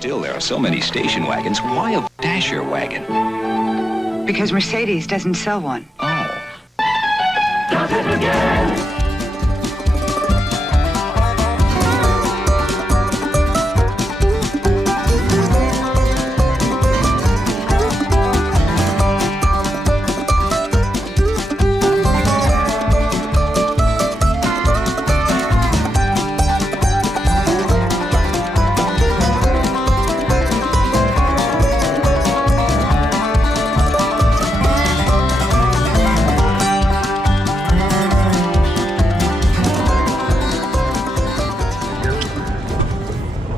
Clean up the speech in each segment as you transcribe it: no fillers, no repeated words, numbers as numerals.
Still, there are so many station wagons. Why a dasher wagon? Because Mercedes doesn't sell one. Oh. Does it again.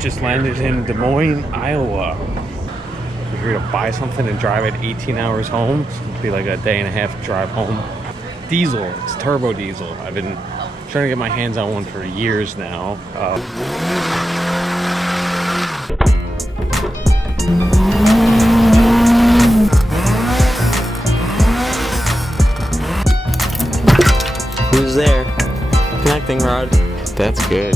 Just landed in Des Moines, Iowa. We're here to buy something and drive it 18 hours home. It'll be like a day and a half drive home. Diesel, it's turbo diesel. I've been trying to get my hands on one for years now. Who's there? Connecting rod. That's good.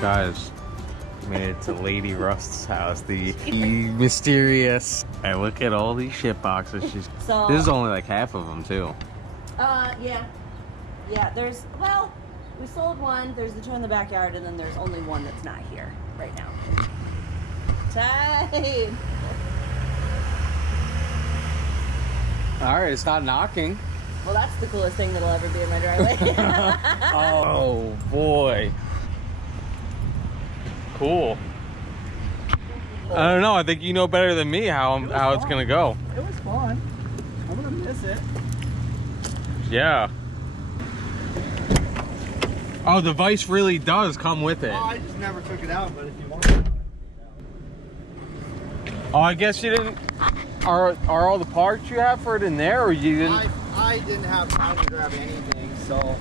Guys, made it to Lady Rust's house, the mysterious. I look at all these shit boxes. This is only like half of them too. Yeah. There's, well, we sold one. There's the two in the backyard, and then there's only one that's not here right now. Tight. All right, it's not knocking. Well, that's the coolest thing that'll ever be in my driveway. Oh boy. Cool. I don't know. I think you know better than me how it's gonna go. It was fun. I'm gonna miss it. Yeah. Oh, the vise really does come with it. Oh, I just never took it out, but if you want it. Oh, I guess you didn't. Are all the parts you have for it in there, or you didn't? I didn't have time to grab anything, so.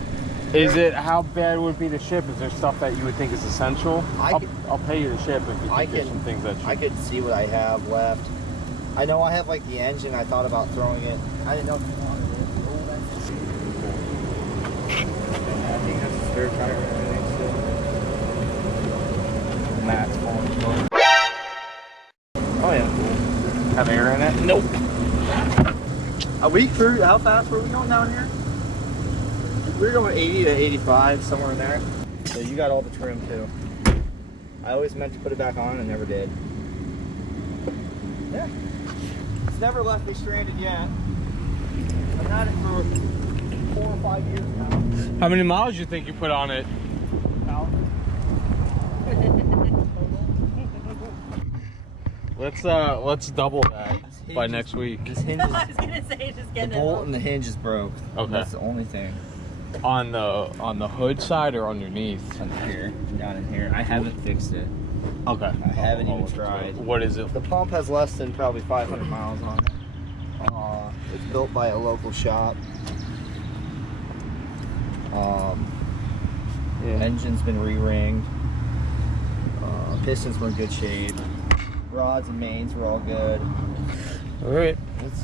Is it, how bad would it be to ship? Is there stuff that you would think is essential? I'll pay you to ship if you think there's some things that I could see what I have left. I know I have like the engine. I thought about throwing it. I didn't know if you wanted it. Oh, that's I think that's the spare tire and everything still. Matt's falling apart. Oh yeah. have air in it. Nope. A week through, how fast were we going down here? We were going 80 to 85, somewhere in there. So you got all the trim too. I always meant to put it back on and never did. Yeah. It's never left me stranded yet. I've had it for 4 or 5 years now. How many miles do you think you put on it? Let's double that by next week. This hinge is, I was gonna say, just get the it. bolt and the hinge is broke. Okay. That's the only thing. On the hood side or underneath? Under here, down in here. I haven't fixed it. Okay. I haven't even tried. What is it? The pump has less than probably 500 miles on it. It's built by a local shop. Engine's been re-ringed. Pistons were in good shape. Rods and mains were all good. All right.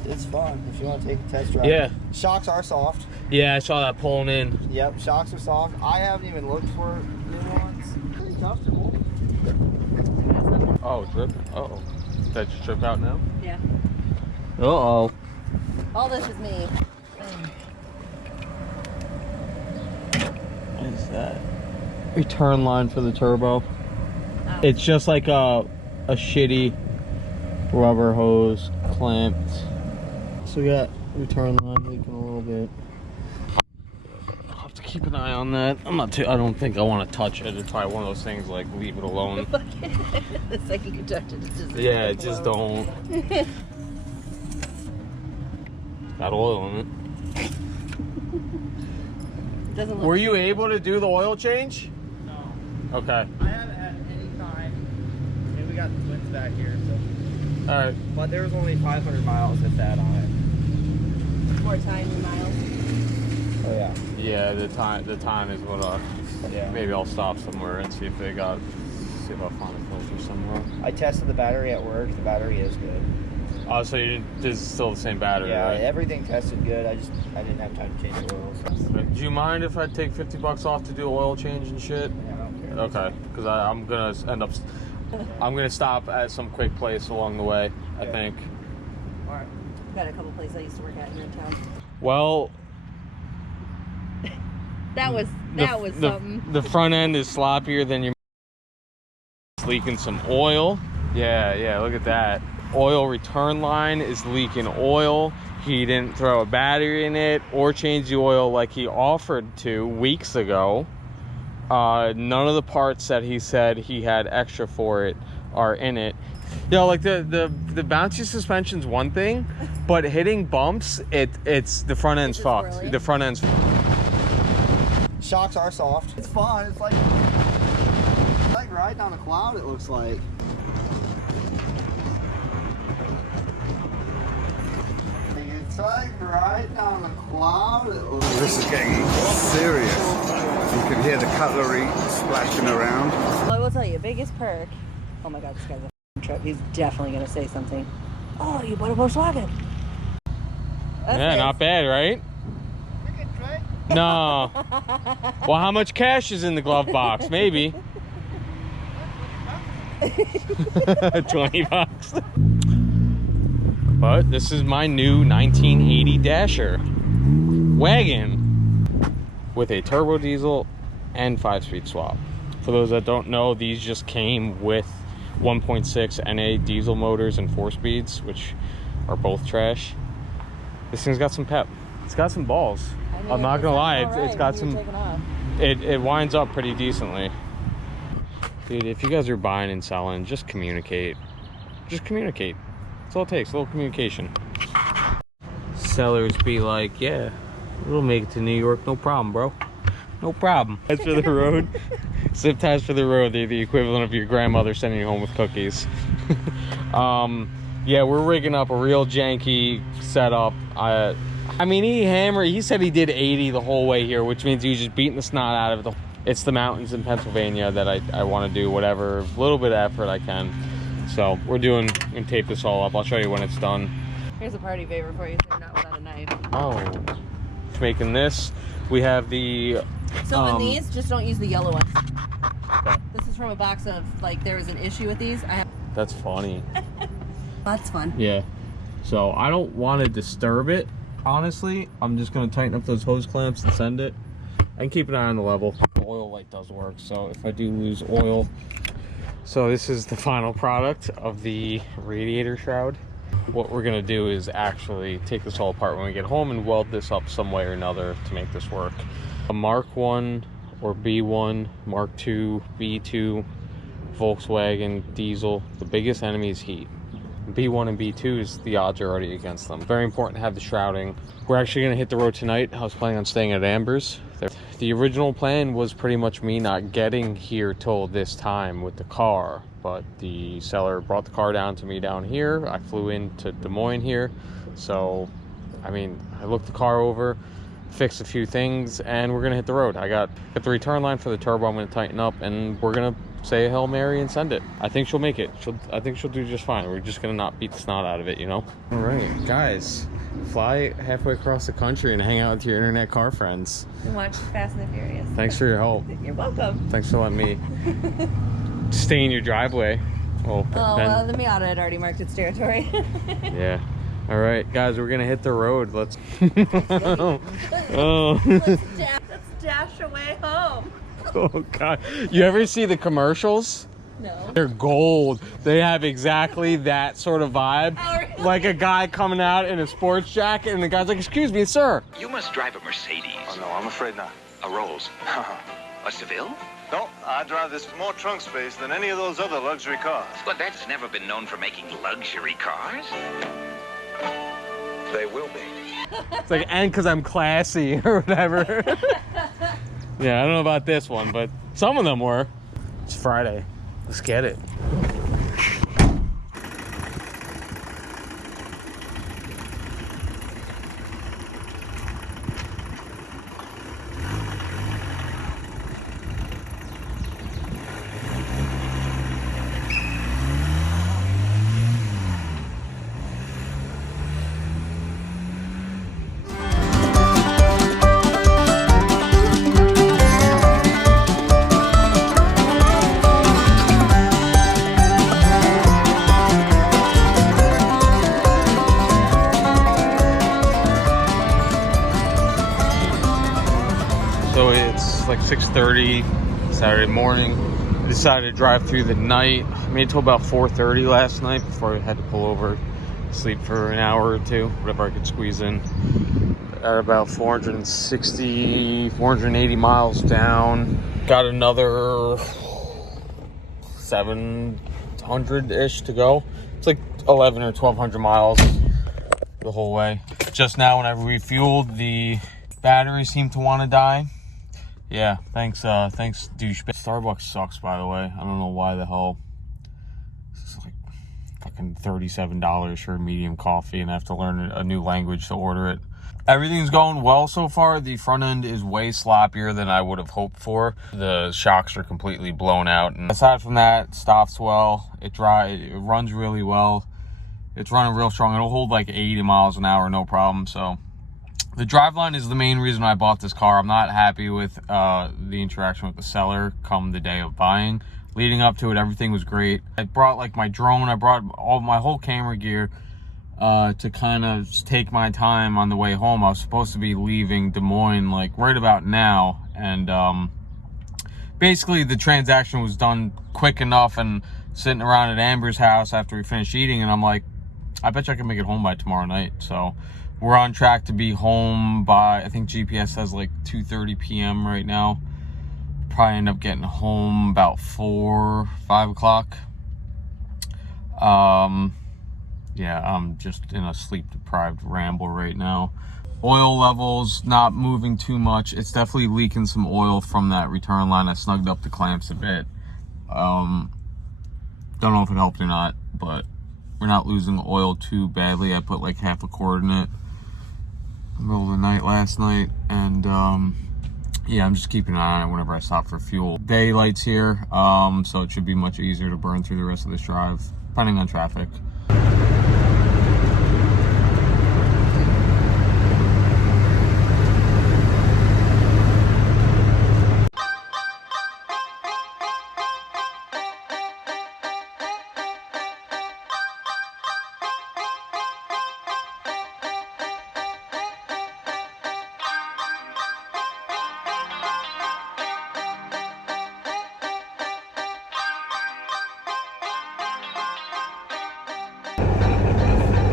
It's fun if you want to take a test drive. Yeah. Shocks are soft. Yeah, I saw that pulling in. Yep, shocks are soft. I haven't even looked for new ones. Pretty comfortable. Oh, drip. Uh-oh. Did that just trip out now? Yeah. Uh-oh. All this is me. What is that? Return line for the turbo. Oh. It's just like a shitty rubber hose clamped. So we got return line leaking a little bit. I'll have to keep an eye on that. I don't think I want to touch it. It's probably one of those things like leave it alone. The second you touch it, just Yeah, just don't. Got oil in it. Doesn't look. Were you able to do the oil change? No. Okay. I haven't had any time. And we got the twins back here, so. Alright. But there was only 500 miles if that on it. 4 tiny miles. Oh yeah. Yeah, the time is what Yeah. maybe I'll stop somewhere and see if I find a filter somewhere. I tested the battery at work. The battery is good. Oh, so this is still the same battery, Yeah, right? everything tested good. I didn't have time to change the oils. Do you mind if I take $50 off to do oil change and shit? Yeah, I don't care. Okay, because I'm gonna end up. I'm gonna stop at some quick place along the way. I think. Or I've got a couple places I used to work at here in town. Well, That was something. the front end is sloppier than your. It's leaking some oil. Yeah, look at that. Oil return line is leaking oil. He didn't throw a battery in it or change the oil like he offered to weeks ago. None of the parts that he said he had extra for it are in it. You know, like the bouncy suspension's one thing, but hitting bumps, it's the front end's fucked. Really? The front end's. Shocks are soft. It's fun. It's like riding on a cloud, it looks like. It's like riding on a cloud, it looks like. This is getting serious. You can hear the cutlery splashing around. Well, I will tell you, biggest perk. Oh my God, this guy's a trip. He's definitely gonna say something. Oh, you bought a Volkswagen. Yeah, not bad, right? No. Well, how much cash is in the glove box? Maybe. $20. But this is my new 1980 Dasher wagon with a turbo diesel and 5-speed swap. For those that don't know, these just came with 1.6 NA diesel motors and 4 speeds, which are both trash. This thing's got some pep. It's got some balls. I mean, I'm not gonna lie, right it's got when some. you're taking off. It winds up pretty decently. Dude, if you guys are buying and selling, just communicate. Just communicate. That's all it takes, a little communication. Sellers be like, yeah, we'll make it to New York, no problem, bro. No problem. As for the road, zip ties for the road, they're the equivalent of your grandmother sending you home with cookies. Yeah, we're rigging up a real janky setup. I mean, he said he did 80 the whole way here, which means he was just beating the snot out of it. It's the mountains in Pennsylvania that I want to do whatever little bit of effort I can. So we're gonna tape this all up. I'll show you when it's done. Here's a party favor for you, so you're not without a knife. Oh, making this. We have the. So in these, just don't use the yellow ones. Okay. This is from a box of, like, there was an issue with these. That's funny. That's fun. Yeah. So I don't want to disturb it. Honestly, I'm just gonna tighten up those hose clamps and send it, and keep an eye on the level. The oil light does work, so if I do lose oil. So this is the final product of the radiator shroud. What we're gonna do is actually take this all apart when we get home and weld this up some way or another to make this work. A Mark 1 or B1, Mark 2, B2, Volkswagen, diesel, the biggest enemy is heat. B1 and B2s, the odds are already against them. Very important to have the shrouding. We're actually gonna hit the road tonight. I was planning on staying at Amber's. The original plan was pretty much me not getting here till this time with the car, but the seller brought the car down to me down here. I flew into Des Moines here. So, I mean, I looked the car over, fixed a few things, and we're gonna hit the road. I got the return line for the turbo I'm gonna tighten up, and we're gonna say a Hail Mary and send it. I think she'll make it. I think she'll do just fine. We're just gonna not beat the snot out of it, you know? All right, guys, fly halfway across the country and hang out with your internet car friends. And watch Fast and the Furious. Thanks for your help. You're welcome. Thanks for letting me stay in your driveway. Oh, well, the Miata had already marked its territory. Yeah. All right, guys, we're gonna hit the road. Let's. Oh. Let's dash away home. Oh God! You ever see the commercials? No. They're gold. They have exactly that sort of vibe. Oh, really? Like a guy coming out in a sports jacket, and the guy's like, "Excuse me, sir." You must drive a Mercedes. Oh, no, I'm afraid not. A Rolls. A Seville? No, I drive this with more trunk space than any of those other luxury cars. But that's never been known for making luxury cars. They will be. It's like, and because I'm classy or whatever. Yeah, I don't know about this one, but some of them were. It's Friday. Let's get it. like 6:30 Saturday morning. I decided to drive through the night. I made it till about 4:30 last night before I had to pull over, sleep for an hour or two, whatever I could squeeze in. At about 460, 480 miles down. Got another 700-ish to go. It's like 11 or 1,200 miles the whole way. Just now when I refueled, the battery seemed to want to die. Yeah, thanks douchebag. Starbucks sucks, by the way. I don't know why the hell. It's like fucking $37 for a medium coffee, and I have to learn a new language to order it. Everything's going well so far. The front end is way sloppier than I would have hoped for. The shocks are completely blown out, and aside from that, stops well. It runs really well. It's running real strong. It'll hold like 80 miles an hour, no problem. So the driveline is the main reason I bought this car. I'm not happy with the interaction with the seller come the day of buying. Leading up to it, everything was great. I brought like my drone. I brought my whole camera gear to kind of take my time on the way home. I was supposed to be leaving Des Moines like right about now, and basically the transaction was done quick enough, and sitting around at Amber's house after we finished eating, and I'm like, I bet you I can make it home by tomorrow night. So we're on track to be home by, I think GPS says like 2:30 p.m. right now. Probably end up getting home about 4, 5 o'clock. Yeah, I'm just in a sleep-deprived ramble right now. Oil levels not moving too much. It's definitely leaking some oil from that return line. I snugged up the clamps a bit. Don't know if it helped or not, but we're not losing oil too badly. I put like half a quart in it in the middle of the night last night, and yeah, I'm just keeping an eye on it whenever I stop for fuel. Daylight's here, so it should be much easier to burn through the rest of this drive, depending on traffic.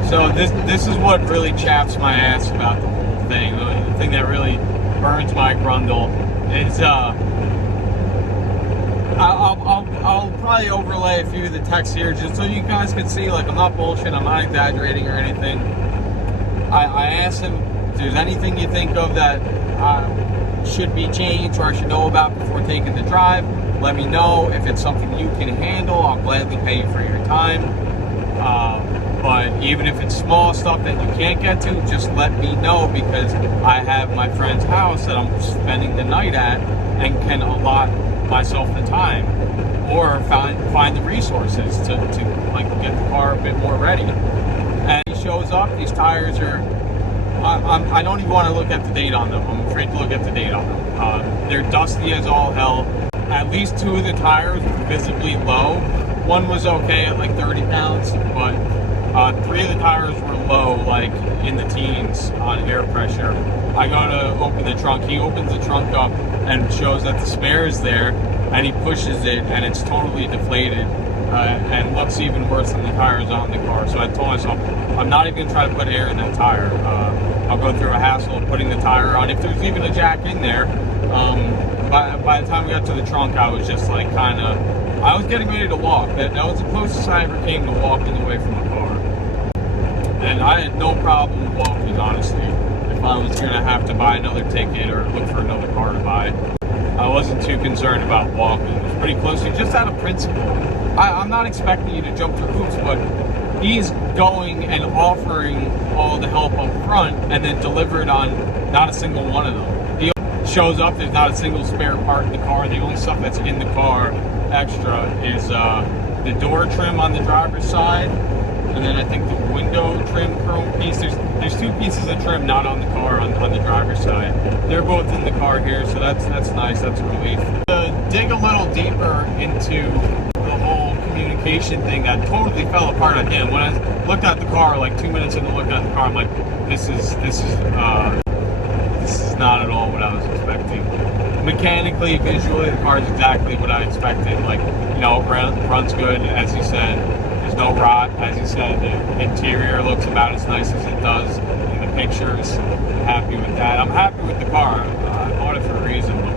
So this is what really chaps my ass about the whole thing. The thing that really burns my grundle is I'll probably overlay a few of the text here just so you guys can see, like, I'm not bullshitting, I'm not exaggerating or anything. I asked him if there's anything you think of that should be changed or I should know about before taking the drive. Let me know. If it's something you can handle, I'll gladly pay you for your time. But even if it's small stuff that you can't get to, just let me know, because I have my friend's house that I'm spending the night at and can allot myself the time or find the resources to like get the car a bit more ready. And he shows up, these tires are, I don't even want to look at the date on them. I'm afraid to look at the date on them. They're dusty as all hell. At least 2 of the tires were visibly low. One was okay at like 30 pounds, but 3 of the tires were low, like in the teens on air pressure. I go to open the trunk. He opens the trunk up and shows that the spare is there, and he pushes it, and it's totally deflated and looks even worse than the tires on the car. So I told myself, I'm not even going to try to put air in that tire. I'll go through a hassle of putting the tire on. If there's even a jack in there, by the time we got to the trunk, I was just like I was getting ready to walk. That was the closest I ever came to walking away from a car. And I had no problem walking, honestly. If I was going to have to buy another ticket or look for another car to buy, I wasn't too concerned about walking. It was pretty close. Just out of principle. I'm not expecting you to jump through hoops, but he's going and offering all the help up front and then delivered on not a single one of them. He shows up, there's not a single spare part in the car. The only stuff that's in the car extra is the door trim on the driver's side, and then I think the window trim chrome piece. There's 2 pieces of trim not on the car on the driver's side. They're both in the car here, so that's nice. That's a relief. To dig a little deeper into the whole communication thing that totally fell apart on him. When I looked at the car, like 2 minutes into looking at the car, I'm like, this is not at all what I was expecting. mechanically, visually, the car is exactly what I expected. Like, you know, it runs good, as you said. There's no rot, as you said. The interior looks about as nice as it does in the pictures. I'm happy with that. I'm happy with the car. I bought it for a reason, but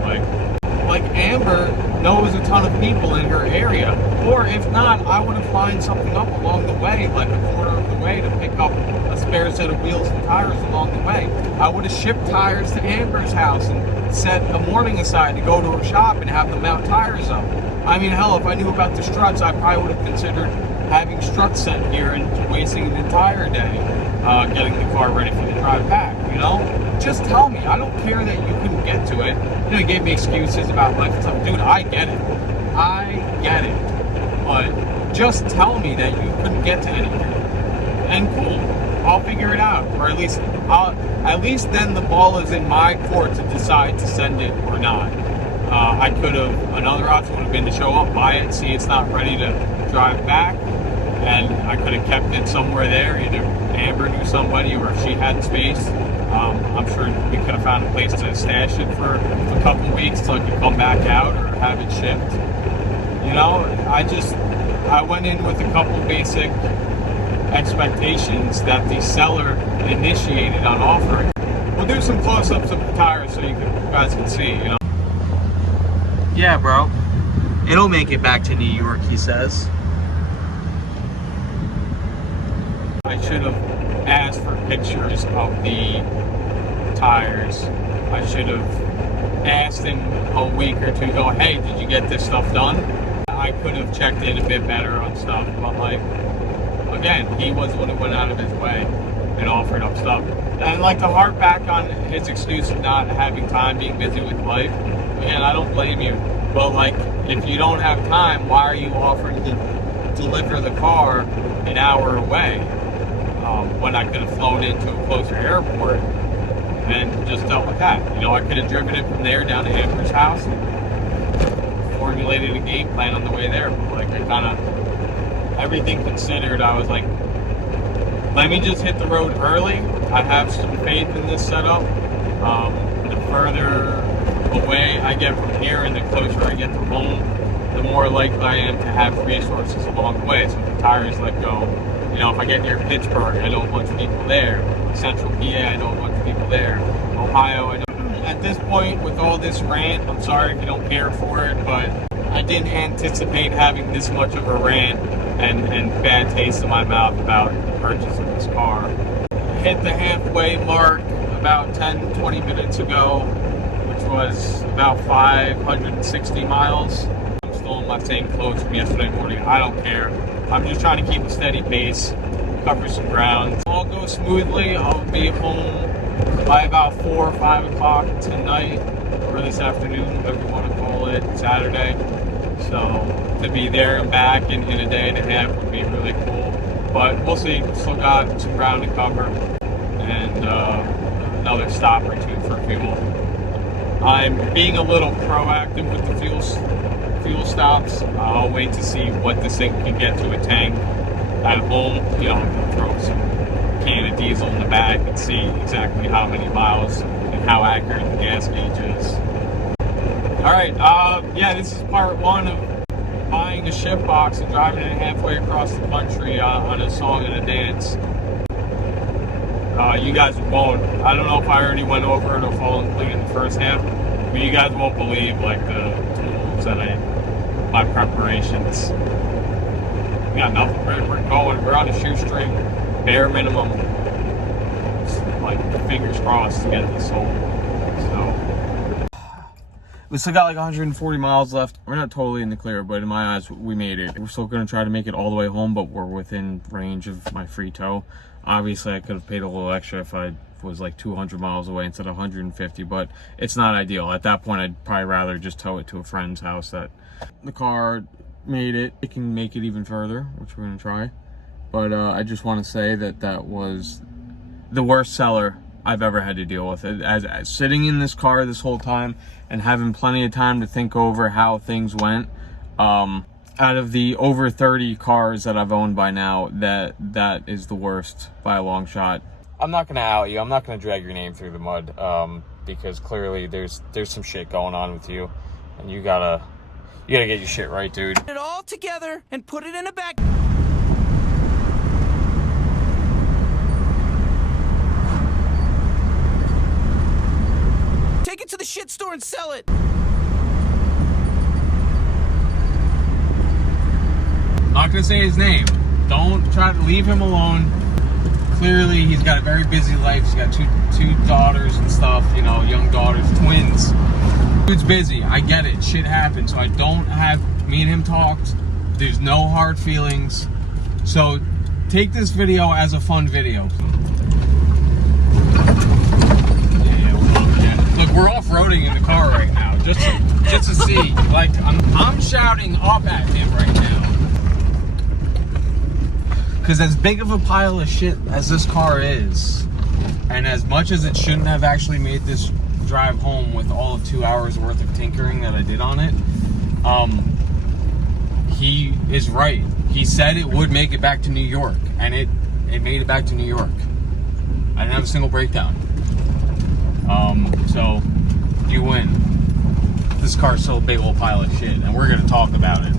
like Amber knows a ton of people in her area. Or if not, I would have lined something up along the way, like a quarter of the way, to pick up a spare set of wheels and tires along the way. I would have shipped tires to Amber's house and set a morning aside to go to her shop and have them mount tires up. I mean, hell, if I knew about the struts, I probably would have considered having struts set here and wasting an entire day getting the car ready for the drive back, you know? Just tell me. I don't care that you couldn't get to it. You know, you gave me excuses about life and stuff. Dude, I get it. I get it. But just tell me that you couldn't get to anything. And cool. I'll figure it out. Or at least then the ball is in my court to decide to send it or not. I could have, another option would have been to show up, buy it, see it's not ready to drive back, and I could have kept it somewhere there. Either Amber knew somebody or if she had space. I'm sure we could have found a place to stash it for a couple weeks till it could come back out or have it shipped. You know, I went in with a couple basic expectations that the seller initiated on offering. We'll do some close-ups of the tires so you guys can see, you know. Yeah, bro. It'll make it back to New York, he says. I should have asked for pictures of the tires. I should have asked him a week or two ago, hey, did you get this stuff done? I could have checked in a bit better on stuff, but like, again, he was the one who went out of his way and offered up stuff. And like to harp back on his excuse of not having time, being busy with life, again, I don't blame you. But like, if you don't have time, why are you offering to deliver the car an hour away? When I could have flown into a closer airport and just dealt with that. You know, I could have driven it from there down to Amber's house and formulated a game plan on the way there. But like, I kind of, everything considered, I was like, let me just hit the road early. I have some faith in this setup. The further away I get from here and the closer I get to home, the more likely I am to have resources along the way. So if the tires let go, you know, if I get near Pittsburgh, I know a bunch of people there. Central PA, I know a bunch of people there. Ohio, I know. At this point, with all this rant, I'm sorry if you don't care for it, but I didn't anticipate having this much of a rant and bad taste in my mouth about the purchase of this car. Hit the halfway mark about 10-20 minutes ago, which was about 560 miles. I'm still in my same clothes from yesterday morning. I don't care. I'm just trying to keep a steady pace, cover some ground. If all goes smoothly, I'll be home by about 4 or 5 o'clock tonight, or this afternoon, whatever you want to call it, Saturday. So to be there and back in a day and a half would be really cool. But we'll see. Still got some ground to cover and another stop or two for fuel. I'm being a little proactive with the fuel stops. I'll wait to see what this thing can get to a tank at home. You know, throw some can of diesel in the back and see exactly how many miles and how accurate the gas gauge is. All right, yeah, this is part one of buying a ship box and driving it halfway across the country on a song and a dance. You guys won't, I don't know if I already went over it or if I'll include in the first half, but you guys won't believe like the tools that my preparations. We got nothing, we're on a shoestring, bare minimum, just like fingers crossed to get this sold. So we still got like 140 miles left. We're not totally in the clear, but in my eyes, we made it. We're still gonna try to make it all the way home, but we're within range of my free tow. Obviously, I could have paid a little extra if I was like 200 miles away instead of 150, but it's not ideal. At that point, I'd probably rather just tow it to a friend's house. That the car made it. It can make it even further, which we're gonna try. But I just want to say that that was the worst seller I've ever had to deal with. As sitting in this car this whole time and having plenty of time to think over how things went. Out of the over 30 cars that I've owned by now, that is the worst by a long shot. I'm not gonna out you. I'm not gonna drag your name through the mud, because clearly there's some shit going on with you, and you gotta get your shit right, dude. Put it all together and put it in a bag. Take it to the shit store and sell it. Not gonna say his name. Don't try to leave him alone. Clearly, he's got a very busy life. He's got two daughters and stuff, you know, young daughters, twins. Dude's busy. I get it. Shit happens. So I don't have me and him talked. There's no hard feelings. So take this video as a fun video. Yeah. Look, we're off-roading in the car right now, just to see. Like I'm shouting up at him right now. Because as big of a pile of shit as this car is, and as much as it shouldn't have actually made this drive home with all of 2 hours worth of tinkering that I did on it, he is right. He said it would make it back to New York, and it made it back to New York. I didn't have a single breakdown. So you win. This car's still a big old pile of shit, and we're gonna talk about it.